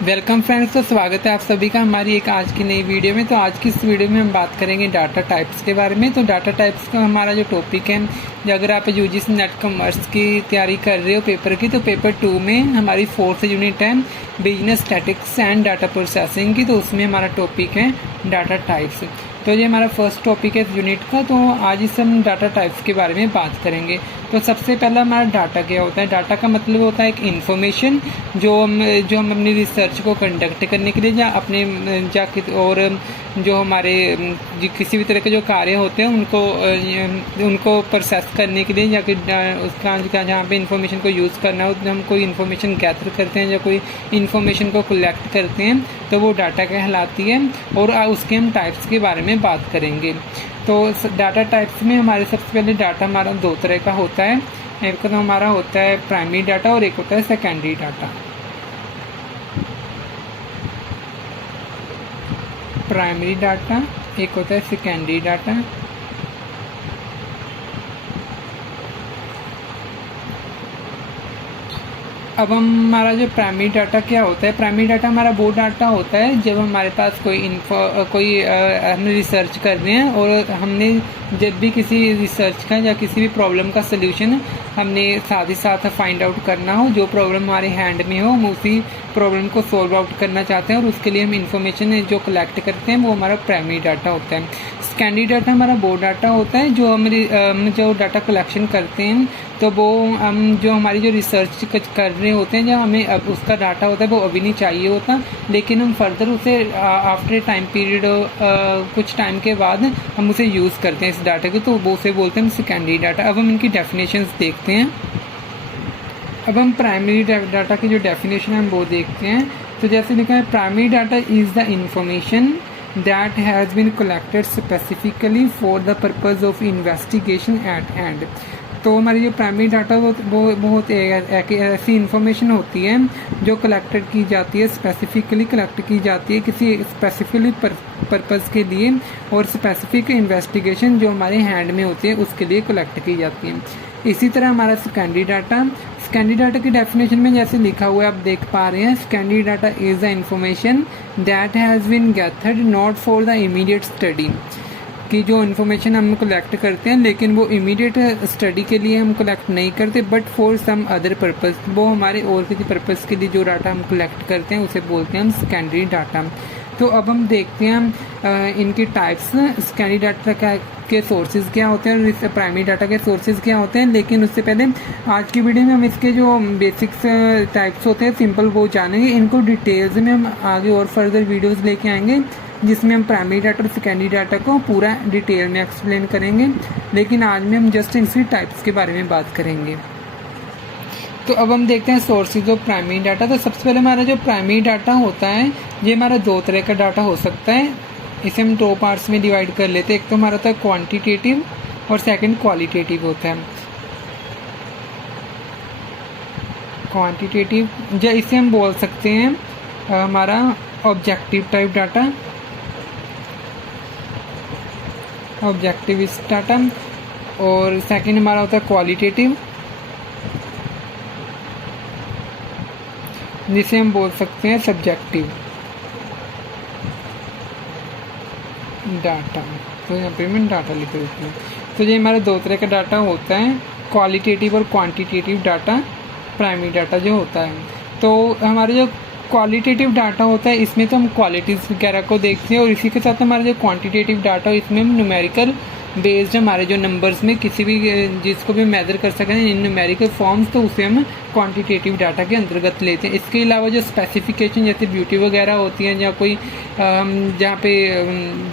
Welcome friends, तो स्वागत है आप सभी का हमारी एक आज की नई वीडियो में। तो आज की इस वीडियो में हम बात करेंगे डाटा टाइप्स के बारे में। तो डाटा टाइप्स का हमारा जो टॉपिक है, अगर आप यूजीसी नेट कॉमर्स की तैयारी कर रहे हो पेपर की, तो पेपर 2 में हमारी 4th यूनिट है business statics and data processing की। तो उसमें हमारा टॉपिक है डाटा टाइप्स। तो ये हमारा फर्स्ट टॉपिक है इस यूनिट का। तो आज इस हम डाटा टाइप्स के बारे में बात करेंगे। तो सबसे पहला हमारा डाटा क्या होता है। डाटा का मतलब होता है एक इन्फॉर्मेशन जो हम अपनी रिसर्च को कंडक्ट करने के लिए या अपने और जो हमारे किसी भी तरह के जो कार्य होते हैं उनको प्रोसेस करने के लिए या कि उसका जहाँ पे इंफॉर्मेशन को यूज़ करना हो, हम कोई इन्फॉर्मेशन गैदर करते हैं या कोई इन्फॉर्मेशन को कलेक्ट करते हैं, तो वो डाटा कहलाती है। और उसके हम टाइप्स के बारे में बात करेंगे। तो डाटा टाइप्स में हमारे सबसे पहले डाटा हमारा दो तरह का होता है। एक तो हमारा होता है प्राइमरी डाटा और एक होता है सेकेंडरी डाटा। प्राइमरी डाटा एक होता है सेकेंडरी डाटा। अब हमारा जो प्राइमरी डाटा क्या होता है। प्राइमरी डाटा हमारा वो डाटा होता है जब हमारे पास हमने रिसर्च कर रहे हैं और हमने जब भी किसी रिसर्च का या किसी भी प्रॉब्लम का सलूशन हमने साथ ही साथ फाइंड आउट करना हो, जो प्रॉब्लम हमारे हैंड में हो, हम उसी प्रॉब्लम को सॉल्व आउट करना चाहते हैं और उसके लिए हम इंफॉर्मेशन जो कलेक्ट करते हैं वो हमारा प्राइमरी डाटा होता है। सेकेंडरी डाटा हमारा वो डाटा होता है जो हम जो डाटा कलेक्शन करते हैं, तो वो हम जो हमारी जो रिसर्च कर रहे होते हैं, जब हमें अब उसका डाटा होता है वो अभी नहीं चाहिए होता, लेकिन हम फर्दर उसे आफ्टर टाइम पीरियड कुछ टाइम के बाद हम उसे यूज़ करते हैं इस डाटा को, तो वो उसे बोलते हैं सेकेंडरी डाटा। अब हम इनकी डेफिनेशंस देखते हैं। अब हम प्राइमरी डाटा की जो डेफिनेशन है हम वो देखते हैं। तो जैसे लिखा है, primary data is the information that has been collected specifically for the purpose of investigation at hand। तो हमारी जो प्राइमरी डाटा वो बहुत ऐसी इन्फॉर्मेशन होती है जो कलेक्टेड की जाती है, स्पेसिफिकली कलेक्ट की जाती है किसी स्पेसिफिकली पर्पज़ के लिए, और स्पेसिफिक इन्वेस्टिगेशन जो हमारे हैंड में होती है उसके लिए कलेक्ट की जाती है। इसी तरह हमारा सेकेंडरी डाटा की डेफिनेशन में जैसे लिखा हुआ है आप देख पा रहे हैं, secondary data is the information that has been gathered not for the immediate study. कि जो इन्फॉर्मेशन हम कलेक्ट करते हैं लेकिन वो इमीडिएट स्टडी के लिए हम कलेक्ट नहीं करते, but for some other purpose, वो हमारे और किसी पर्पज़ के लिए जो डाटा हम कलेक्ट करते हैं उसे बोलते हैं हम सेकेंडरी डाटा। तो अब हम देखते हैं इनकी टाइप्स। सेकेंडरी डाटा के सोर्सेज क्या होते हैं और प्राइमरी डाटा के सोर्सेज क्या होते हैं। लेकिन उससे पहले आज की वीडियो में हम इसके जो बेसिक्स टाइप्स होते हैं सिंपल वो जानेंगे। इनको डिटेल्स में हम आगे और फर्दर वीडियोस लेके आएंगे जिसमें हम प्राइमरी डाटा और सेकेंडरी डाटा को पूरा डिटेल में एक्सप्लेन करेंगे, लेकिन आज में हम जस्ट इनकी टाइप्स के बारे में बात करेंगे। तो अब हम देखते हैं सोर्सेज ऑफ प्राइमरी डाटा। तो सबसे पहले हमारा जो प्राइमरी डाटा होता है ये हमारा दो तरह का डाटा हो सकता है। इसे हम दो पार्ट्स में डिवाइड कर लेते हैं। एक तो हमारा होता है क्वांटिटेटिव और सेकंड क्वालिटेटिव होता है। क्वांटिटेटिव या इसे हम बोल सकते हैं हमारा ऑब्जेक्टिव टाइप डाटा, ऑब्जेक्टिविस्ट डाटा, और सेकंड हमारा होता है क्वालिटेटिव जिसे हम बोल सकते हैं सब्जेक्टिव डाटा। तो यहाँ पे मैं डाटा लिख देती हूँ। तो ये हमारा दो तरह का डाटा होता है, क्वालिटेटिव और क्वांटिटेटिव डाटा, प्राइमरी डाटा जो होता है। तो हमारे जो क्वालिटेटिव डाटा होता है इसमें तो हम क्वालिटीज़ वगैरह को देखते हैं, और इसी के साथ हमारा जो क्वांटिटेटिव डाटा इसमें हम न्यूमेरिकल बेस्ड हमारे जो नंबर्स में किसी भी जिसको भी मेजर कर सकें इन न्यूमेरिकल फॉर्म्स, तो उसे हम क्वांटिटेटिव डाटा के अंतर्गत लेते हैं। इसके अलावा जो स्पेसिफिकेशन जैसे ब्यूटी वगैरह होती हैं या कोई जहाँ पे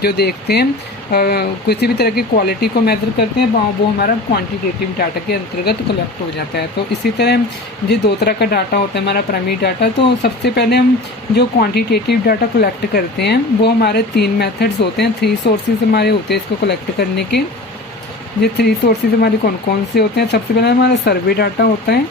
जो देखते हैं किसी भी तरह की क्वालिटी को मेजर करते हैं वो हमारा क्वांटिटेटिव डाटा के अंतर्गत कलेक्ट हो जाता है। तो इसी तरह ये दो तरह का डाटा होता है हमारा प्राइमरी डाटा। तो सबसे पहले हम जो क्वांटिटेटिव डाटा कलेक्ट करते हैं वो हमारे 3 मेथड्स होते हैं, 3 सोर्सेज हमारे होते हैं इसको कलेक्ट करने के। ये 3 सोर्सेज हमारे कौन कौन से होते हैं। सबसे पहले हमारा सर्वे डाटा होता है।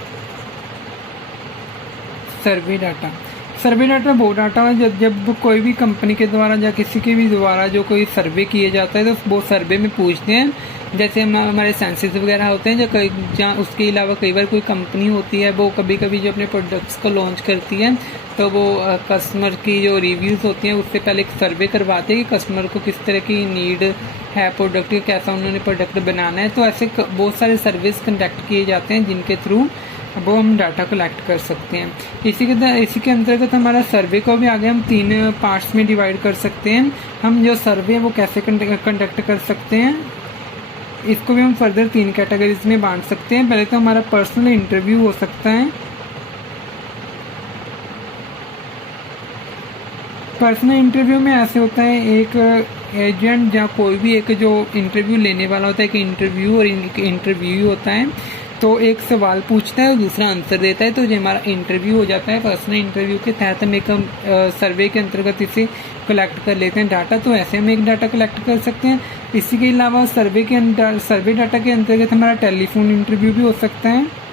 सर्वे डाटा सर्वे डाटा वो डाटा है जब कोई भी कंपनी के द्वारा या किसी के भी द्वारा जो कोई सर्वे किया जाता है तो वो सर्वे में पूछते हैं, जैसे हमारे सेंसेस वगैरह होते हैं जो कई जहाँ उसके अलावा कई बार कोई कंपनी होती है वो कभी कभी जो अपने प्रोडक्ट्स को लॉन्च करती है तो वो कस्टमर की जो रिव्यूज़ होती हैं उससे पहले एक सर्वे करवाते हैं कि कस्टमर को किस तरह की नीड है प्रोडक्ट की, कैसा उन्होंने प्रोडक्ट बनाना है। तो ऐसे बहुत सारे सर्विस कंडक्ट किए जाते हैं जिनके थ्रू वो हम डाटा कलेक्ट कर सकते हैं। इसी के अंतर्गत हमारा सर्वे को भी आगे हम 3 पार्ट्स में डिवाइड कर सकते हैं। हम जो सर्वे है वो कैसे कंडक्ट कर सकते हैं, इसको भी हम फर्दर 3 कैटेगरीज में बांट सकते हैं। पहले तो हमारा पर्सनल इंटरव्यू हो सकता है। पर्सनल इंटरव्यू में ऐसे होता है एक एजेंट या कोई भी एक जो इंटरव्यू लेने वाला होता है, एक इंटरव्यू और इंटरव्यू होता है, तो एक सवाल पूछता है और दूसरा आंसर देता है, तो जो हमारा इंटरव्यू हो जाता है। पर्सनल इंटरव्यू के तहत हम एक सर्वे के अंतर्गत इसे कलेक्ट कर लेते हैं डाटा, तो ऐसे हम एक डाटा कलेक्ट कर सकते हैं। इसी के अलावा सर्वे डाटा के अंतर्गत हमारा टेलीफोन इंटरव्यू भी हो सकता है।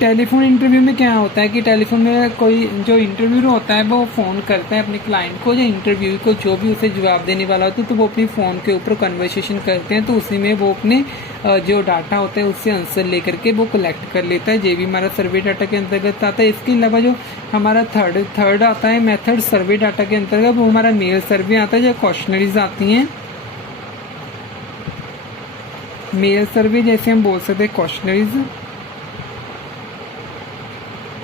टेलीफोन इंटरव्यू में क्या होता है कि टेलीफोन में कोई जो इंटरव्यूअर होता है वो फ़ोन करता है अपने क्लाइंट को या इंटरव्यू को, जो भी उसे जवाब देने वाला होता है तो वो अपनी फ़ोन के ऊपर कन्वर्सेशन करते हैं, तो उसी में वो अपने जो डाटा होता है उससे आंसर लेकर के वो कलेक्ट कर लेता है। ये भी हमारा सर्वे डाटा के अंतर्गत आता है। इसके अलावा जो हमारा थर्ड आता है मेथड सर्वे डाटा के अंतर्गत, वो हमारा मेल सर्वे आता है, जो क्वेश्चनरीज आती हैं। मेल सर्वे जैसे हम बोल सकते हैं क्वेश्चनरीज।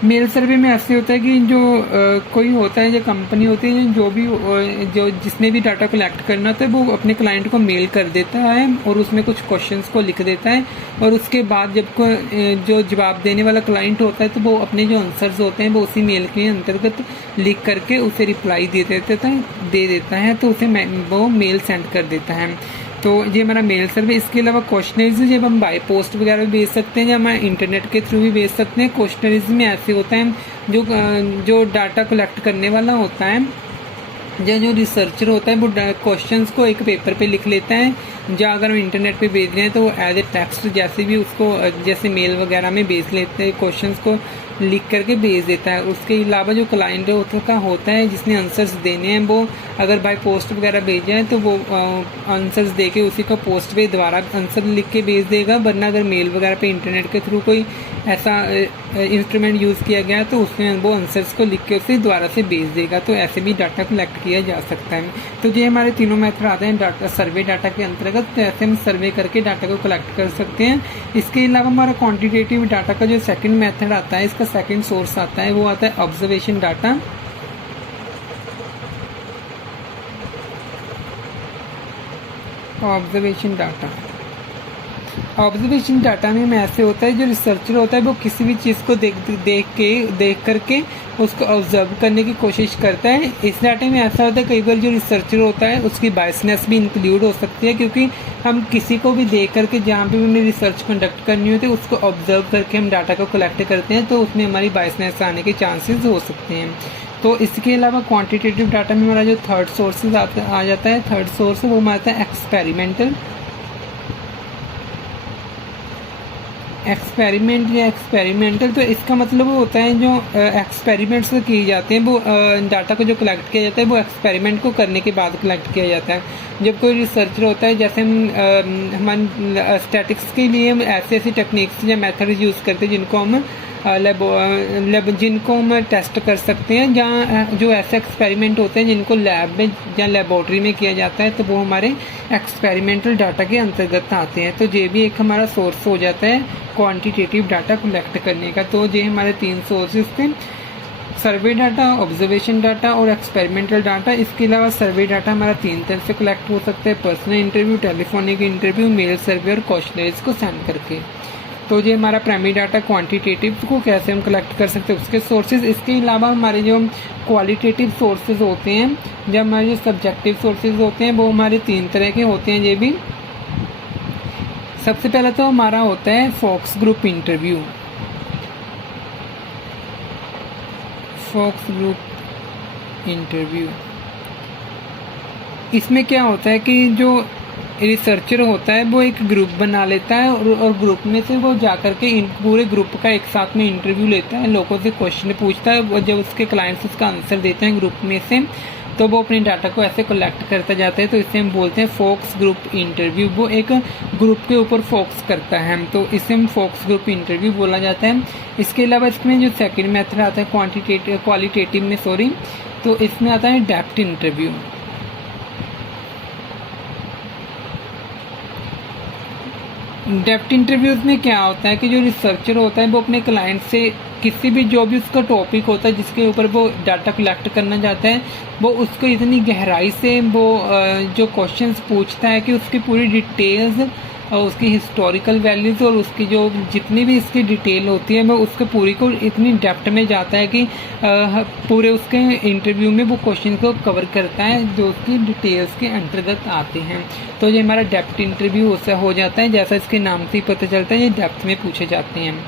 मेल सर्वे में ऐसे होता है कि जो कोई होता है, जो कंपनी होती है, जो भी जो जिसने भी डाटा कलेक्ट करना होता है वो अपने क्लाइंट को मेल कर देता है और उसमें कुछ क्वेश्चंस को लिख देता है, और उसके बाद जब जो जवाब देने वाला क्लाइंट होता है तो वो अपने जो आंसर्स होते हैं वो उसी मेल के अंतर्गत लिख करके उसे रिप्लाई दे देता है, तो उसे वो मेल सेंड कर देता है। तो ये हमारा मेल सर्वे। इसके अलावा क्वेश्चनरीज जब हम बाय पोस्ट वगैरह भी भेज सकते हैं, या हम इंटरनेट के थ्रू भी भेज सकते हैं। क्वेश्चनरीज में ऐसे होता है जो डाटा कलेक्ट करने वाला होता है, जो रिसर्चर होता है वो क्वेश्चंस को एक पेपर पे लिख लेता है, जो अगर हम इंटरनेट पे भेज रहे हैं तो वो एज ए टेक्स्ट जैसे भी उसको जैसे मेल वगैरह में भेज लेते हैं, क्वेश्चंस को लिख करके भेज देता है। उसके अलावा जो क्लाइंट का होता है जिसने आंसर्स देने हैं, वो अगर बाय पोस्ट वगैरह भेजे हैं तो वो आंसर्स दे के उसी को पोस्ट पे दोबारा आंसर लिख के भेज देगा। वरना अगर मेल वगैरह पे इंटरनेट के थ्रू कोई ऐसा इंस्ट्रूमेंट यूज़ किया गया है तो उसमें वो आंसर्स को लिख के उसे दोबारा से भेज देगा। तो ऐसे भी डाटा कलेक्ट किया जा सकता है। तो ये हमारे तीनों मेथड आते हैं डाटा सर्वे डाटा के अंतर्गत। तो ऐसे हम सर्वे करके डाटा को कलेक्ट कर सकते हैं। इसके अलावा हमारा क्वान्टिटेटिव डाटा का जो सेकेंड मेथड आता है, इसका सेकेंड सोर्स आता है, वो आता है ऑब्जर्वेशन डाटा। ऑब्जर्वेशन डाटा में ऐसे होता है, जो रिसर्चर होता है वो किसी भी चीज़ को देख करके उसको ऑब्जर्व करने की कोशिश करता है। इस डाटा में ऐसा होता है कई बार जो रिसर्चर होता है उसकी बायसनेस भी इंक्लूड हो सकती है, क्योंकि हम किसी को भी देख करके जहाँ पे भी हमें रिसर्च कंडक्ट करनी होती है उसको ऑब्जर्व करके हम डाटा को कलेक्ट करते हैं, तो उसमें हमारी बायसनेस आने के चांसेस हो सकते हैं। तो इसके अलावा क्वांटिटेटिव डाटा में हमारा जो थर्ड सोर्सेज आ जाता है, थर्ड सोर्स वो हमारा है एक्सपेरिमेंटल। तो इसका मतलब होता है जो एक्सपेरिमेंट्स किए जाते हैं, वो डाटा को जो कलेक्ट किया जाता है वो एक्सपेरिमेंट को करने के बाद कलेक्ट किया जाता है। जब कोई रिसर्चर होता है, जैसे हम स्टैटिक्स के लिए हम ऐसी टेक्निक्स या मेथड यूज़ करते हैं जिनको हम टेस्ट कर सकते हैं, जहाँ जो ऐसे एक्सपेरिमेंट होते हैं जिनको लैब में या लेबोरेटरी में किया जाता है, तो वो हमारे एक्सपेरिमेंटल डाटा के अंतर्गत आते हैं। तो ये भी एक हमारा सोर्स हो जाता है क्वांटिटेटिव डाटा कलेक्ट करने का। तो ये हमारे 3 सोर्सेज थे, सर्वे डाटा, ऑब्जर्वेशन डाटा और एक्सपेरिमेंटल डाटा। इसके अलावा सर्वे डाटा हमारा 3 तरह से कलेक्ट हो सकता है, personal interview, telephonic interview, mail survey और क्वेश्चनरीज को सेंड करके। तो ये हमारा प्राइमरी डाटा क्वांटिटेटिव को कैसे हम कलेक्ट कर सकते हैं उसके सोर्सेज। इसके अलावा हमारे जो क्वालिटेटिव सोर्सेज होते हैं, जब हमारे जो सब्जेक्टिव सोर्सेज होते हैं वो हमारे 3 तरह के होते हैं। ये भी सबसे पहले तो हमारा होता है फोकस ग्रुप इंटरव्यू। इसमें क्या होता है कि जो रिसर्चर होता है वो एक ग्रुप बना लेता है और ग्रुप में से वो जा कर के पूरे ग्रुप का एक साथ में इंटरव्यू लेता है, लोगों से क्वेश्चन पूछता है, और जब उसके क्लाइंट्स उसका आंसर देते हैं ग्रुप में से, तो वो अपने डाटा को ऐसे कलेक्ट करता जाता है। तो इसे हम बोलते हैं फोकस ग्रुप इंटरव्यू। वो एक ग्रुप के ऊपर फोकस करता है, तो इसे हम फोकस ग्रुप इंटरव्यू बोला जाता है। इसके अलावा इसमें जो सेकंड मेथड आता है क्वालिटेटिव में, तो इसमें आता है डेप्थ इंटरव्यू। डेप्थ इंटरव्यूज में क्या होता है कि जो रिसर्चर होता है वो अपने क्लाइंट से किसी भी जो भी उसका टॉपिक होता है जिसके ऊपर वो डाटा कलेक्ट करना चाहता है, वो उसको इतनी गहराई से वो जो क्वेश्चंस पूछता है कि उसकी पूरी डिटेल्स और उसकी हिस्टोरिकल वैल्यूज और उसकी जो जितनी भी इसकी डिटेल होती है वो उसके पूरी को इतनी डेप्थ में जाता है कि पूरे उसके इंटरव्यू में वो क्वेश्चन को कवर करता है जो उसकी डिटेल्स के अंतर्गत आते हैं। तो ये हमारा डेप्थ इंटरव्यू हो जाता है, जैसा इसके नाम से ही पता चलता है ये डेप्थ में पूछे जाते हैं।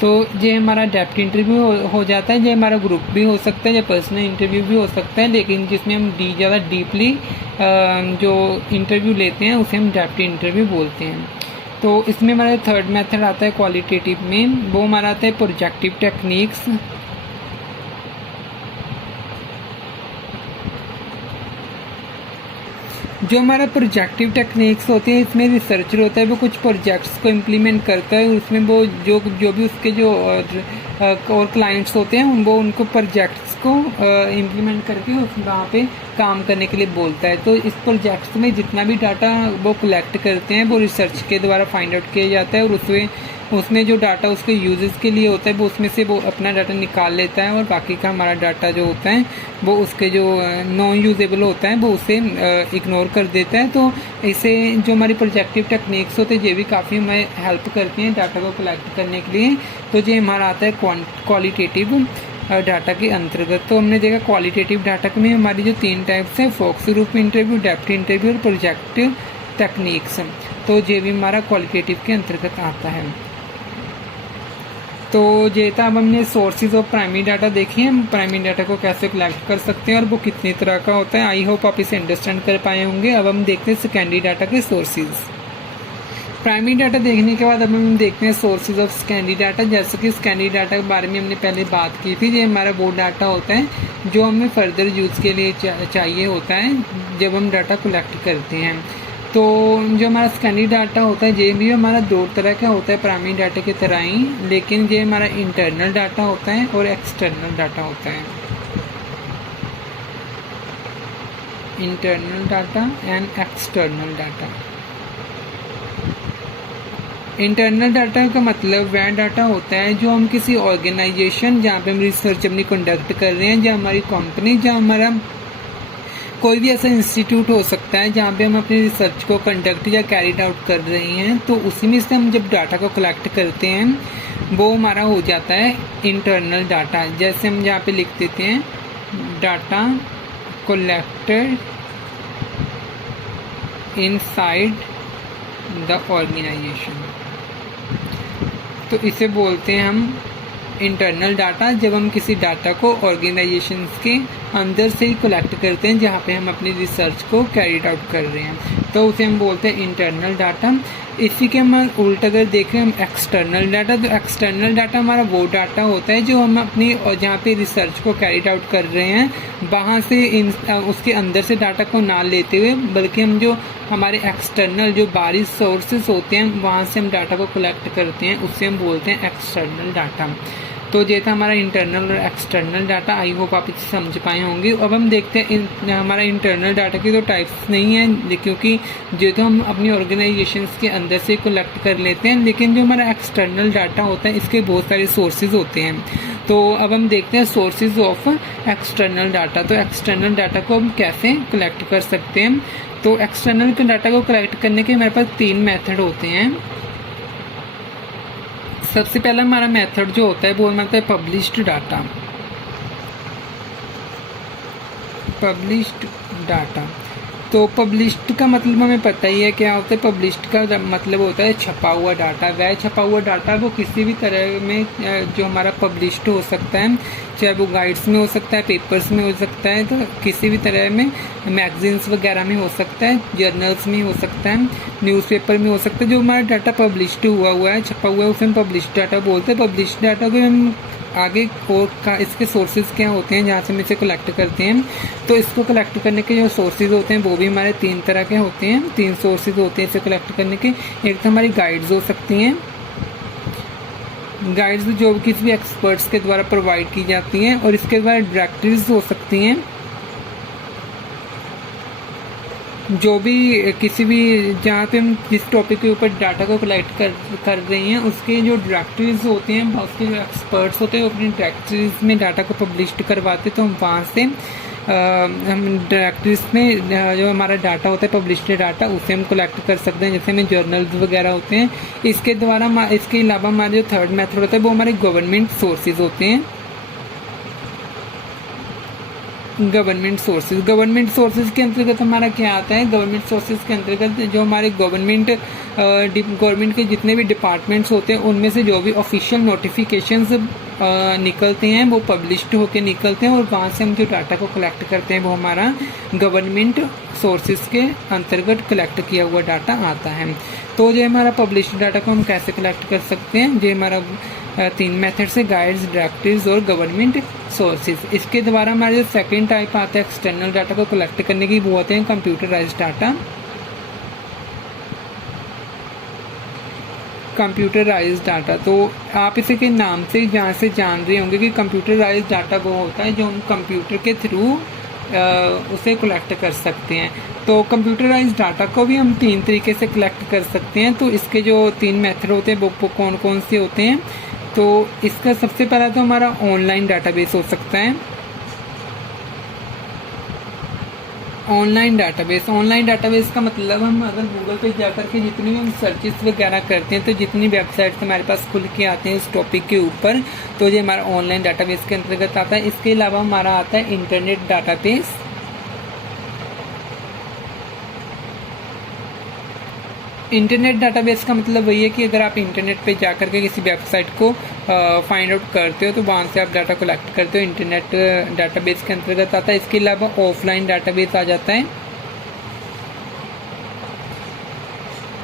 तो ये हमारा डेप्थ इंटरव्यू हो जाता है। ये हमारा ग्रुप भी हो सकता है या पर्सनल इंटरव्यू भी हो सकता है, लेकिन जिसमें हम ज़्यादा डीपली जो इंटरव्यू लेते हैं उसे हम डेप्थ इंटरव्यू बोलते हैं। तो इसमें हमारा थर्ड मेथड आता है क्वालिटेटिव में, वो हमारा आता है प्रोजेक्टिव टेक्निक्स। जो हमारा प्रोजेक्टिव टेक्निक्स होती है, इसमें रिसर्चर होता है वो कुछ प्रोजेक्ट्स को इम्प्लीमेंट करता है, उसमें वो जो भी उसके जो और क्लाइंट्स होते हैं वो उनको प्रोजेक्ट्स को इम्प्लीमेंट करके उस वहाँ पे काम करने के लिए बोलता है। तो इस प्रोजेक्ट्स में जितना भी डाटा वो कलेक्ट करते हैं वो रिसर्च के द्वारा फाइंड आउट किया जाता है, और उसमें जो डाटा उसके यूजेस के लिए होता है वो उसमें से वो अपना डाटा निकाल लेता है, और बाकी का हमारा डाटा जो होता है वो उसके जो नॉन यूजेबल होता है वो उसे इग्नोर कर देता है। तो इसे जो हमारी प्रोजेक्टिव टेक्निक्स होते हैं ये भी काफ़ी हमें हेल्प करती हैं डाटा को कलेक्ट करने के लिए। तो ये हमारा आता है क्वालिटेटिव डाटा के अंतर्गत। तो हमने देखा क्वालिटेटिव डाटा में हमारी जो 3 टाइप्स हैं, focus group interview, depth interview और प्रोजेक्टिव टेक्निक्स, तो ये भी हमारा क्वालिटेटिव के अंतर्गत आता है। तो ये था, अब हमने सोर्सेज ऑफ प्राइमरी डाटा देखी है, हम प्राइमरी डाटा को कैसे कलेक्ट कर सकते हैं और वो कितनी तरह का होता है। आई होप आप इसे अंडरस्टैंड कर पाए होंगे। अब हम देखते हैं सेकेंडरी डाटा के सोर्सेज। प्राइमरी डाटा देखने के बाद अब हम देखते हैं सोर्सेज ऑफ सेकेंडरी डाटा। जैसे कि सेकेंडरी डाटा के बारे में हमने पहले बात की थी, ये हमारा वो डाटा होता है जो हमें फर्दर यूज़ के लिए चाहिए होता है जब हम डाटा कलेक्ट करते हैं। तो जो हमारा सेकेंडरी डाटा होता है ये भी हमारा 2 तरह का होता है प्राइमरी डाटा की तरह ही, लेकिन ये हमारा इंटरनल डाटा होता है और एक्सटर्नल डाटा होता है। Internal data and external data. Internal data का मतलब वह डाटा होता है जो हम किसी ऑर्गेनाइजेशन जहाँ पे हम रिसर्च अपनी कंडक्ट कर रहे हैं, जहाँ हमारी कंपनी, जहाँ हमारा कोई भी ऐसा इंस्टीट्यूट हो सकता है जहाँ पे हम अपनी रिसर्च को कंडक्ट या कैरिड आउट कर रहे हैं, तो उसी में से हम जब डाटा को कलेक्ट करते हैं वो हमारा हो जाता है इंटरनल डाटा। जैसे हम यहाँ पे लिख देते हैं data collected inside the organisation, तो इसे बोलते हैं हम इंटरनल डाटा। जब हम किसी डाटा को ऑर्गेनाइजेशन के अंदर से ही कलेक्ट करते हैं जहाँ पे हम अपनी रिसर्च को कैरिड आउट कर रहे हैं, तो उसे हम बोलते हैं इंटरनल डाटा। इसी के हम उल्टा अगर देखें हम एक्सटर्नल डाटा, तो एक्सटर्नल डाटा हमारा वो डाटा होता है जो हम अपनी जहाँ पे रिसर्च को कैरिड आउट कर रहे हैं वहाँ से उसके अंदर से डाटा को ना लेते हुए, बल्कि हम जो हमारे एक्सटर्नल जो बाहरी सोर्सेज होते हैं वहाँ से हम डाटा को कलेक्ट करते हैं, उससे हम बोलते हैं एक्सटर्नल डाटा। तो ये था हमारा इंटरनल और एक्सटर्नल डाटा। आई होप आप इसे समझ पाए होंगे। अब हम देखते हैं हमारा इंटरनल डाटा की तो टाइप्स नहीं है, क्योंकि जो तो हम अपनी ऑर्गेनाइजेशंस के अंदर से कलेक्ट कर लेते हैं, लेकिन जो हमारा एक्सटर्नल डाटा होता है इसके बहुत सारे सोर्सेज होते हैं। तो अब हम देखते हैं सोर्सेज ऑफ एक्सटर्नल डाटा। तो एक्सटर्नल डाटा को हम कैसे कलेक्ट कर सकते हैं। तो एक्सटर्नल डाटा को कलेक्ट करने के हमारे पास 3 मेथड होते हैं। सबसे पहला हमारा मेथड जो होता है वो हमारा है पब्लिश्ड डाटा। पब्लिश्ड डाटा तो पब्लिश्ड का मतलब हमें पता ही है क्या होता है। पब्लिश्ड का मतलब होता है छपा हुआ डाटा। वह छपा हुआ डाटा वो किसी भी तरह में जो हमारा पब्लिश्ड हो सकता है, चाहे वो गाइड्स में हो सकता है, पेपर्स में हो सकता है, तो किसी भी तरह में मैगजीन्स वगैरह में हो सकता है, जर्नल्स में हो सकता है, न्यूज़पेपर में हो सकता है। जो हमारा डाटा पब्लिश्ड हुआ है, छपा हुआ है, उसे हम पब्लिश्ड डाटा बोलते हैं। पब्लिश्ड डाटा को हम आगे और इसके सोर्सेज क्या होते हैं जहाँ से हम इसे कलेक्ट करते हैं। तो इसको कलेक्ट करने के जो सोर्सेज होते हैं वो भी हमारे 3 तरह के होते हैं, 3 सोर्सेज होते हैं इसे कलेक्ट करने के। एक तो हमारी गाइड्स हो सकती हैं, गाइड्स जो किसी भी एक्सपर्ट्स के द्वारा प्रोवाइड की जाती हैं, और इसके बाद डायरेक्टरीज हो सकती हैं, जो भी किसी भी जहाँ पे हम जिस टॉपिक के ऊपर डाटा को कलेक्ट कर रहे हैं उसके जो डायरेक्टरीज होते हैं, उसके जो एक्सपर्ट्स होते हैं वो अपनी डायरेक्टरीज में डाटा को पब्लिश करवाते, तो हम वहाँ से हम डायरेक्टरीज में जो हमारा डाटा होता है पब्लिश्ड डाटा उसे हम कलेक्ट कर सकते हैं, जैसे हमें जर्नल्स वगैरह होते हैं। इसके द्वारा इसके अलावा हमारा जो थर्ड मेथड होता है वो हमारे गवर्नमेंट सोर्सेज होते हैं। गवर्नमेंट सोर्सेज के अंतर्गत हमारा क्या आता है। गवर्नमेंट सोर्सेज के अंतर्गत जो हमारे गवर्नमेंट के जितने भी डिपार्टमेंट्स होते हैं उनमें से जो भी ऑफिशियल नोटिफिकेशंस निकलते हैं वो पब्लिश्ड होकर निकलते हैं, और वहाँ से हम जो डाटा को कलेक्ट करते हैं वो हमारा गवर्नमेंट सोर्सेज के अंतर्गत कलेक्ट किया हुआ डाटा आता है। तो जो हमारा पब्लिश्ड डाटा को हम कैसे कलेक्ट कर सकते हैं, जो हमारा 3 मेथड से गाइड्स, डायरेक्टरीज और गवर्नमेंट सोर्सेज। इसके द्वारा हमारा जो सेकेंड टाइप आता है एक्सटर्नल डाटा को कलेक्ट करने की वो होते हैं कंप्यूटराइज्ड डाटा। कंप्यूटराइज्ड डाटा, तो आप इसे के नाम से जहाँ से जान रहे होंगे कि कंप्यूटराइज्ड डाटा वो होता है जो हम कंप्यूटर के थ्रू उसे कलेक्ट कर सकते हैं। तो कंप्यूटराइज्ड डाटा को भी हम 3 तरीके से कलेक्ट कर सकते हैं। तो इसके जो 3 मेथड होते हैं वो कौन कौन से होते हैं। तो इसका सबसे पहला तो हमारा ऑनलाइन डाटाबेस हो सकता है। ऑनलाइन डाटाबेस का मतलब हम अगर गूगल पे जाकर के जितनी भी हम सर्चेस वगैरह करते हैं तो जितनी वेबसाइट्स हमारे पास खुल के आते हैं इस टॉपिक के ऊपर, तो ये हमारा ऑनलाइन डाटाबेस के अंतर्गत आता है। इसके अलावा हमारा आता है इंटरनेट डाटाबेस। इंटरनेट डाटाबेस का मतलब वही है कि अगर आप इंटरनेट पे जाकर के किसी वेबसाइट को फाइंड आउट करते हो तो वहाँ से आप डाटा कलेक्ट करते हो, इंटरनेट डाटाबेस के अंतर्गत आता है। इसके अलावा ऑफलाइन डाटाबेस आ जाता है।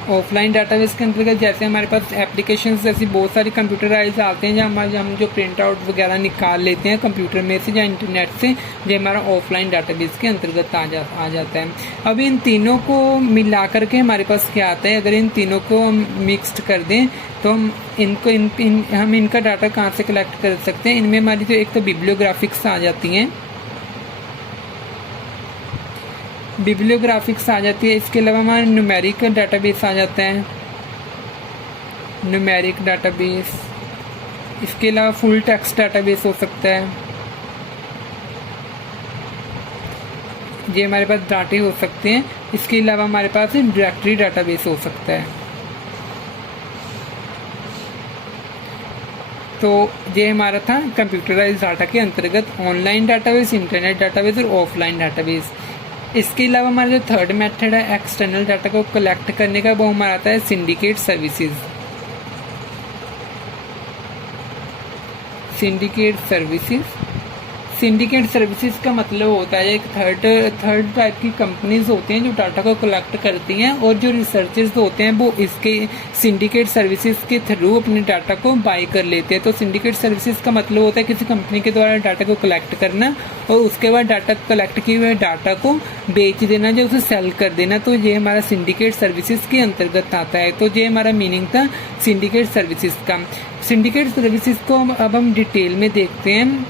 ऑफलाइन डाटाबेस के अंतर्गत जैसे हमारे पास एप्लीकेशंस जैसी बहुत सारी कंप्यूटराइज आते हैं जहाँ हम जो प्रिंट आउट वगैरह निकाल लेते हैं कंप्यूटर में से या इंटरनेट से, जो हमारा ऑफलाइन डाटाबेस के अंतर्गत आ जाता है। अब इन तीनों को मिला करके हमारे पास क्या आता है, अगर इन तीनों को हम मिक्सड कर दें तो हम हम इनका डाटा कहाँ से कलेक्ट कर सकते हैं। इनमें हमारी जो एक तो बिब्लियोग्राफिक्स आ जाती हैं, बिब्लियोग्राफिक्स आ जाती है। इसके अलावा हमारा न्यूमेरिक डाटाबेस आ जाता है, न्यूमेरिक डाटाबेस। इसके अलावा फुल टेक्स्ट डाटाबेस हो सकता है। ये हमारे पास डाटे हो सकते हैं। इसके अलावा हमारे पास डायरेक्टरी डाटाबेस हो सकता है। तो ये हमारा था कंप्यूटराइज्ड डाटा के अंतर्गत ऑनलाइन डाटाबेस, इंटरनेट डाटाबेस और ऑफलाइन डाटाबेस। इसके अलावा हमारा जो थर्ड मेथड है एक्सटर्नल डाटा को कलेक्ट करने का, वो हमारा आता है सिंडिकेट सर्विसेज। सिंडिकेट सर्विसेज का मतलब होता है एक थर्ड टाइप की कंपनीज होती हैं जो डाटा को कलेक्ट करती हैं, और जो रिसर्चर्स होते हैं वो इसके सिंडिकेट सर्विसेज के थ्रू अपने डाटा को बाय कर लेते हैं। तो सिंडिकेट सर्विसेज का मतलब होता है किसी कंपनी के द्वारा डाटा को कलेक्ट करना और उसके बाद डाटा कलेक्ट किए हुए डाटा को बेच देना, जो उसे सेल कर देना। तो ये हमारा सिंडिकेट सर्विसेज के अंतर्गत आता है। तो ये हमारा मीनिंग था सिंडिकेट सर्विसेज का। सिंडिकेट सर्विसेज को अब हम डिटेल में देखते हैं।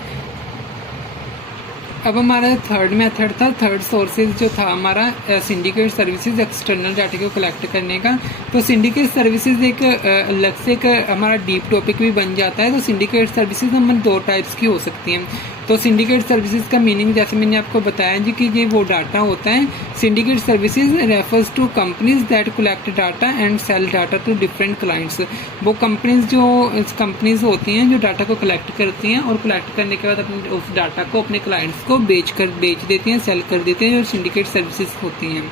अब हमारा थर्ड मेथड था, थर्ड सोर्सेज जो था हमारा सिंडिकेट सर्विसेज एक्सटर्नल डाटा को कलेक्ट करने का। तो सिंडिकेट सर्विसेज एक अलग से एक हमारा डीप टॉपिक भी बन जाता है। तो सिंडिकेट सर्विसेज हम 2 टाइप्स की हो सकती हैं। तो सिंडिकेट सर्विसेज का मीनिंग जैसे मैंने आपको बताया जी कि ये वो डाटा होता है। Syndicate services refers to companies that collect data and sell data to different clients. वो कंपनीज होती हैं जो डाटा को कलेक्ट करती हैं और कलेक्ट करने के बाद अपने उस डाटा को अपने क्लाइंट्स को को बेच देते हैं, सेल कर देते हैं, जो सिंडिकेट सर्विसेज होती हैं।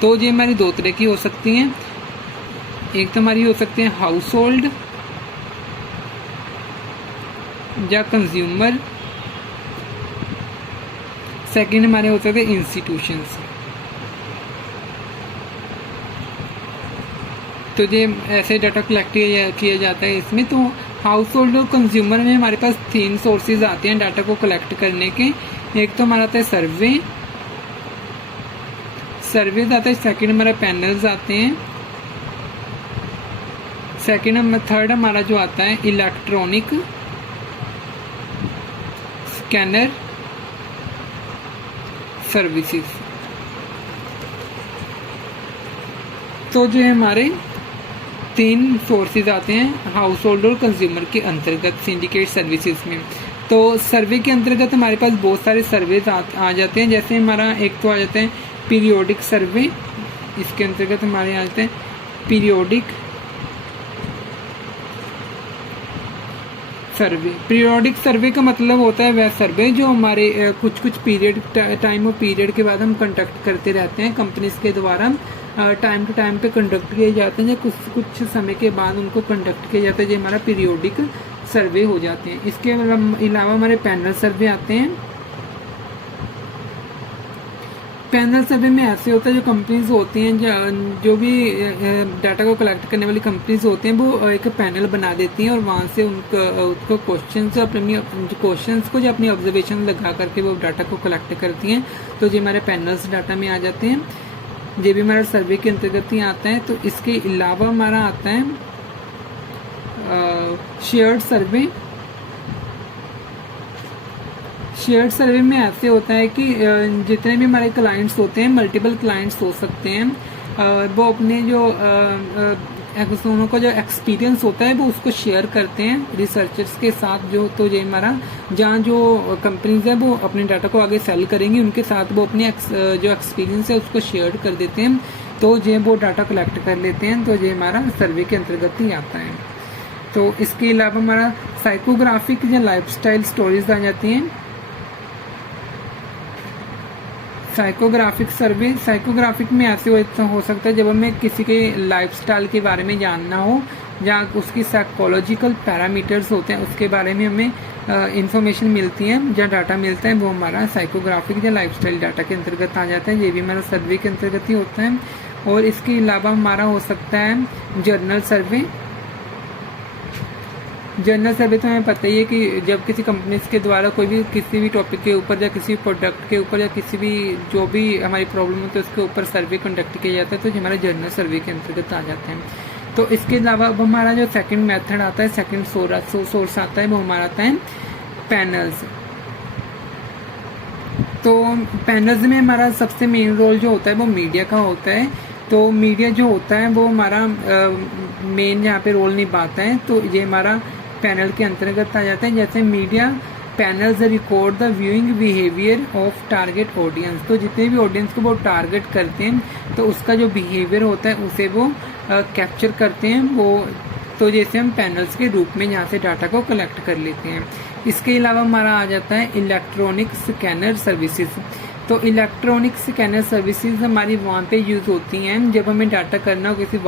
तो ये हमारी दो तरह की हो सकती हैं। एक तो हमारी हो सकती है हाउस होल्ड या कंज्यूमर, सेकंड हमारे हो सकते हैं इंस्टीट्यूशंस। तो ये ऐसे डाटा कलेक्ट किया जाता है इसमें। तो हाउस होल्ड और कंज्यूमर में हमारे पास 3 सोर्सेज आते हैं डाटा को कलेक्ट करने के। एक तो हमारा आता है सर्वेज आता है, सेकंड हमारा पैनल्स आते हैं, थर्ड हमारा जो आता है इलेक्ट्रॉनिक स्कैनर सर्विसेज। तो जो है हमारे 3 सोर्सेज आते हैं हाउस होल्ड और कंज्यूमर के अंतर्गत सिंडिकेट सर्विसेज में। तो सर्वे के अंतर्गत हमारे पास बहुत सारे सर्वेज आ जाते हैं। जैसे हमारा एक तो आ जाता है पीरियोडिक सर्वे, इसके अंतर्गत हमारे आ जाते हैं पीरियोडिक सर्वे का मतलब होता है वह सर्वे जो हमारे कुछ पीरियड के बाद हम कंडक्ट करते रहते हैं, कंपनीज के द्वारा टाइम टू टाइम पे कंडक्ट किए जाते हैं, या कुछ समय के बाद उनको कंडक्ट किया जाता है, जो हमारा पीरियोडिक सर्वे हो जाते हैं। इसके अलावा हमारे पैनल सर्वे आते हैं। पैनल सर्वे में ऐसे होता है जो कंपनीज होती हैं, जो भी डाटा को कलेक्ट करने वाली कंपनीज होती हैं, वो एक पैनल बना देती हैं और वहाँ से उनको क्वेश्चंस को जो अपनी ऑब्जर्वेशन लगा करके वो डाटा को कलेक्ट करती हैं। तो जो हमारे पैनल्स डाटा में आ जाते हैं, ये भी हमारा सर्वे के अंतर्गत ही आता है। तो इसके अलावा हमारा आता है शेयर्ड सर्वे में ऐसे होता है कि जितने भी हमारे क्लाइंट्स होते हैं, मल्टीपल क्लाइंट्स हो सकते हैं, वो अपने जो दोनों का जो एक्सपीरियंस होता है वो उसको शेयर करते हैं रिसर्चर्स के साथ। जो तो ये हमारा जहाँ जो कंपनीज है वो अपने डाटा को आगे सेल करेंगी, उनके साथ वो अपने जो एक्सपीरियंस है उसको शेयर कर देते हैं। तो ये वो डाटा कलेक्ट कर लेते हैं। तो ये हमारा सर्वे के अंतर्गत ही आता है। तो इसके अलावा हमारा साइकोग्राफिक या लाइफस्टाइल स्टोरीज आ जाती हैं। साइकोग्राफिक में ऐसे हो सकता है जब हमें किसी के लाइफस्टाइल के बारे में जानना हो, या उसकी साइकोलॉजिकल पैरामीटर्स होते हैं उसके बारे में हमें इंफॉर्मेशन मिलती है या डाटा मिलता है, वो हमारा साइकोग्राफिक या लाइफस्टाइल डाटा के अंतर्गत आ जाता है। ये भी हमारा सर्वे के अंतर्गत ही होता है। और इसके अलावा हमारा हो सकता है जर्नल सर्वे। जर्नल सर्वे तो हमें पता ही है कि जब किसी कंपनीज के द्वारा कोई भी किसी भी टॉपिक के ऊपर या किसी प्रोडक्ट के ऊपर या किसी भी जो भी हमारी प्रॉब्लम होती है उसके ऊपर सर्वे कंडक्ट किया जाता है, तो हमारा जर्नल सर्वे के अंतर्गत आ जाते हैं। तो इसके अलावा अब हमारा जो सेकंड मेथड आता है, सेकंड सोर्स आता है, वो हमारा आता है पैनल्स। तो पैनल्स में हमारा सबसे मेन रोल जो होता है वो मीडिया का होता है। तो मीडिया जो होता है वो हमारा मेन यहाँ पे रोल निभाता है। तो ये हमारा पैनल के अंतर्गत आ जाता है। जैसे media panels record the viewing behaviour of target audience. तो जितने भी ऑडियंस को वो टारगेट करते हैं तो उसका जो बिहेवियर होता है उसे वो कैप्चर करते हैं। वो तो जैसे हम पैनल्स के रूप में यहाँ से डाटा को कलेक्ट कर लेते हैं। इसके अलावा हमारा आ जाता है इलेक्ट्रॉनिक स्कैनर सर्विसेज। तो इलेक्ट्रॉनिक स्कैनर सर्विसेज हमारी वहाँ पे यूज़ होती हैं जब हमें डाटा करना हो किसी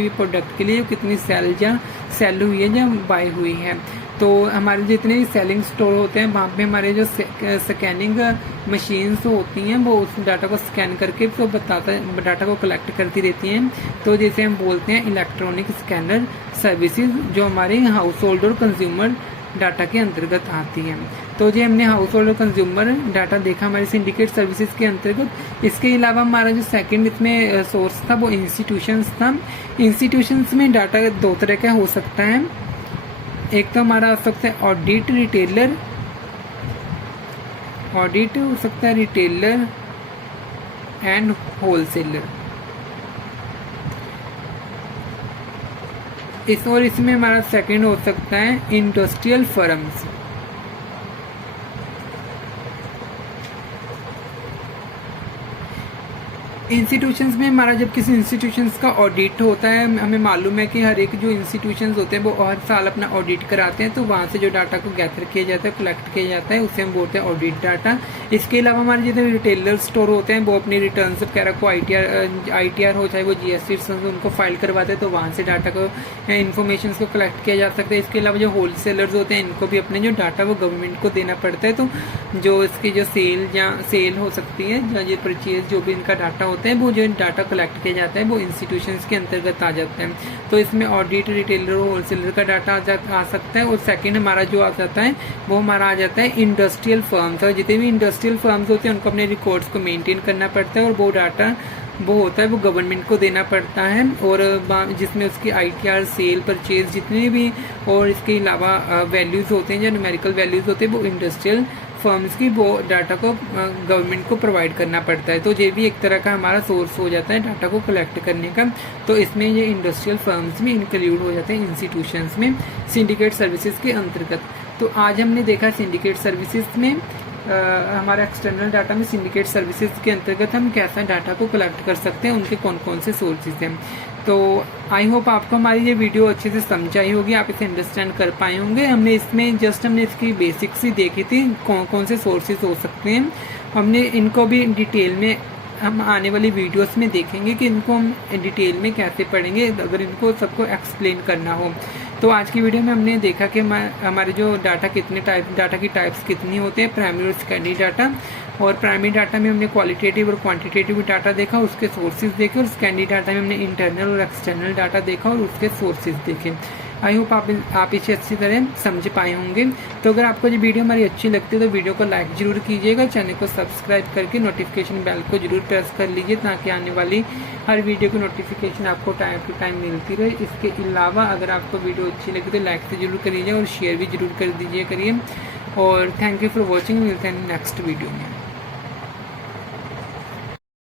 भी प्रोडक्ट के लिए कितनी सेल हुई है या बाय हुई है। तो हमारे जितने भी सेलिंग स्टोर होते हैं वहाँ पे हमारे जो स्कैनिंग मशीन्स होती हैं वो उस डाटा को स्कैन करके तो डाटा को कलेक्ट करती रहती हैं। तो जैसे हम बोलते हैं इलेक्ट्रॉनिक स्कैनर सर्विसेज, जो हमारे हाउस होल्ड और कंज्यूमर डाटा के अंतर्गत आती है। तो जो हमने हाउस होल्ड और कंज्यूमर डाटा देखा हमारे सिंडिकेट सर्विसेज के अंतर्गत। इसके अलावा हमारा जो सेकंड इसमें सोर्स था वो इंस्टीट्यूशंस था। इंस्टीट्यूशंस में डाटा दो तरह का हो सकता है। एक तो हमारा हो सकता है ऑडिट हो सकता है रिटेलर एंड होलसेलर। इसमें हमारा सेकंड हो सकता है इंडस्ट्रियल फर्म्स। इंस्टीट्यूशंस में हमारा जब किसी इंस्टीट्यूशंस का ऑडिट होता है, हमें मालूम है कि हर एक जो इंस्टीट्यूशंस होते हैं वो हर साल अपना ऑडिट कराते हैं, तो वहाँ से जो डाटा को गैदर किया जाता है, कलेक्ट किया जाता है, उसे हम बोलते हैं ऑडिट डाटा। इसके अलावा हमारे जितने रिटेलर स्टोर होते हैं वो अपनी रिटर्न वगैरह को ITR हो चाहे वो GST रिटर्न उनको फाइल करवाते हैं, तो वहाँ से डाटा को इन्फॉर्मेशन को कलेक्ट किया जा सकता है। इसके अलावा जो होलसेलर्स होते हैं इनको भी अपने जो डाटा वो गवर्नमेंट को देना पड़ता है, तो जो इसकी जो सेल हो सकती है या जो परचेज जो भी इनका डाटा होता है वो जो डाटा कलेक्ट किया जाता है वो इंस्टीट्यूशंस के अंतर्गत आ जाता है। तो इसमें ऑडिट, रिटेलर और होलसेलर का डाटा आ सकता है। और सेकंड हमारा जो आ जाता है वो हमारा आ जाता है इंडस्ट्रियल फर्म्स। और जितने भी इंडस्ट्रियल फर्म्स होते हैं उनको अपने रिकॉर्ड्स को मेंटेन करना पड़ता है, और वो डाटा वो होता है वो गवर्नमेंट को देना पड़ता है। और जिसमें उसकी ITR, सेल, परचेज जितने भी और इसके अलावा वैल्यूज़ होते हैं जो न्यूमेरिकल वैल्यूज़ होते हैं वो इंडस्ट्रियल फर्म्स की वो डाटा को गवर्नमेंट को प्रोवाइड करना पड़ता है। तो ये भी एक तरह का हमारा सोर्स हो जाता है डाटा को कलेक्ट करने का। तो इसमें ये इंडस्ट्रियल फर्म्स में इंक्लूड हो जाते हैं इंस्टीट्यूशंस में सिंडिकेट सर्विसेज के अंतर्गत। तो आज हमने देखा सिंडिकेट सर्विसेज में हमारा एक्सटर्नल डाटा में सिंडिकेट सर्विसेज के अंतर्गत हम कैसा डाटा को कलेक्ट कर सकते हैं, उनके कौन कौन से सोर्सेज हैं। तो आई होप आपको हमारी ये वीडियो अच्छे से समझ आई होगी, आप इसे अंडरस्टैंड कर पाए होंगे। हमने इसकी बेसिक्स ही देखी थी, कौन कौन से सोर्सेज हो सकते हैं। हमने इनको भी डिटेल में हम आने वाली वीडियोस में देखेंगे कि इनको हम डिटेल में कैसे पढ़ेंगे अगर इनको सबको एक्सप्लेन करना हो। तो आज की वीडियो में हमने देखा कि हमारे जो डाटा की टाइप्स कितनी होते हैं, प्राइमरी और सेकेंडरी डाटा। और प्राइमरी डाटा में हमने क्वालिटेटिव और क्वांटिटेटिव डाटा देखा, उसके सोर्सेज देखे। और सेकेंडरी डाटा में हमने इंटरनल और एक्सटर्नल डाटा देखा और उसके सोर्सेज देखे। आई होप आप इसे अच्छी तरह समझ पाए होंगे। तो अगर आपको ये वीडियो हमारी अच्छी लगती है तो वीडियो को लाइक जरूर कीजिएगा, चैनल को सब्सक्राइब करके नोटिफिकेशन बेल को जरूर प्रेस कर लीजिए ताकि आने वाली हर वीडियो की नोटिफिकेशन आपको टाइम टू टाइम मिलती रहे। इसके अलावा अगर आपको वीडियो अच्छी लगी तो लाइक तो जरूर करिए और शेयर भी जरूर कर दीजिए करिए। और थैंक यू फॉर वॉचिंग, मिलते हैं नेक्स्ट वीडियो में।